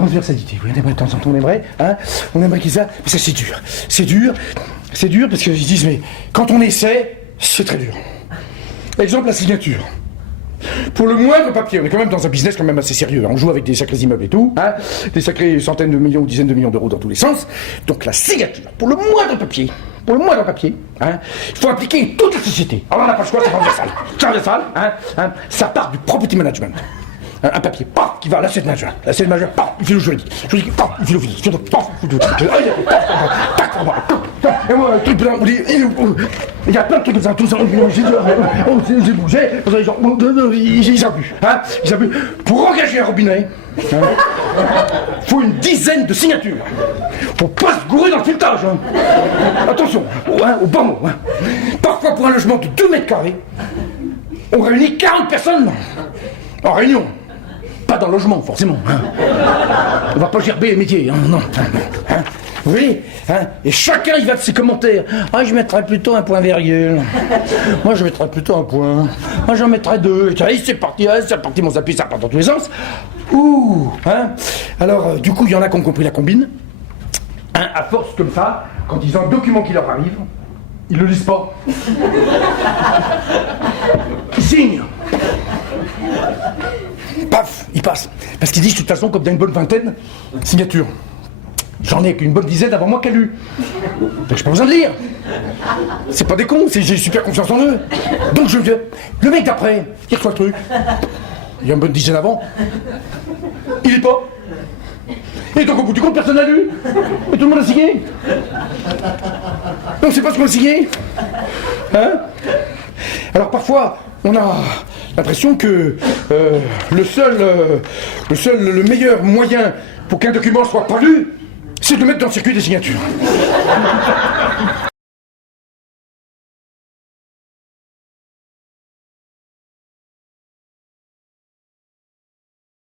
transversalité. Oui, on aimerait de temps en temps, on aimerait qu'ils aient ça, mais ça c'est dur. C'est dur parce qu'ils disent, mais quand on essaie, c'est très dur. Exemple, la signature. Pour le moindre papier, on est quand même dans un business quand même assez sérieux, on joue avec des sacrés immeubles et tout, des sacrés centaines de millions ou dizaines de millions d'euros dans tous les sens, donc la signature, pour le moindre papier, il faut impliquer toute la société. Alors on n'a pas le choix, c'est transversal, ça part du property management. Un papier, paf, qui va à l'asset manager, paf, il file au juridique, paf, il file au juridique, paf, il file au et moi, le truc, on dit, il y a plein de trucs comme ça, tout ça, j'ai bougé, ils abusent, Pour engager un robinet, faut une dizaine de signatures. Faut pas se gourer dans le filetage, Attention, au bon mot, Parfois, pour un logement de 2 mètres carrés, on réunit 40 personnes en réunion. Pas dans le logement, forcément. On va pas gerber les métiers, non. Vous voyez, et chacun il va de ses commentaires. Ah, je mettrais plutôt un point virgule. Moi, je mettrais plutôt un point. Moi, j'en mettrais 2. Et c'est parti, mon appui, ça part dans tous les sens. Alors, du coup, il y en a qui ont compris la combine. À force comme ça, quand ils ont un document qui leur arrive, ils le lisent pas. Ils signent. Paf, il passe. Parce qu'ils disent, de toute façon, comme dans une bonne vingtaine, signature. J'en ai qu'une bonne dizaine avant moi qui a lu. Donc j'ai pas besoin de lire. C'est pas des cons, j'ai super confiance en eux. Donc je viens. Le mec d'après, il reçoit le truc. Il y a une bonne dizaine avant. Il est pas. Et donc au bout du compte, personne n'a lu. Et tout le monde a signé. Donc c'est pas ce qu'on a signé. Alors parfois, on a l'impression que le meilleur moyen pour qu'un document soit pas lu, c'est de le mettre dans le circuit des signatures.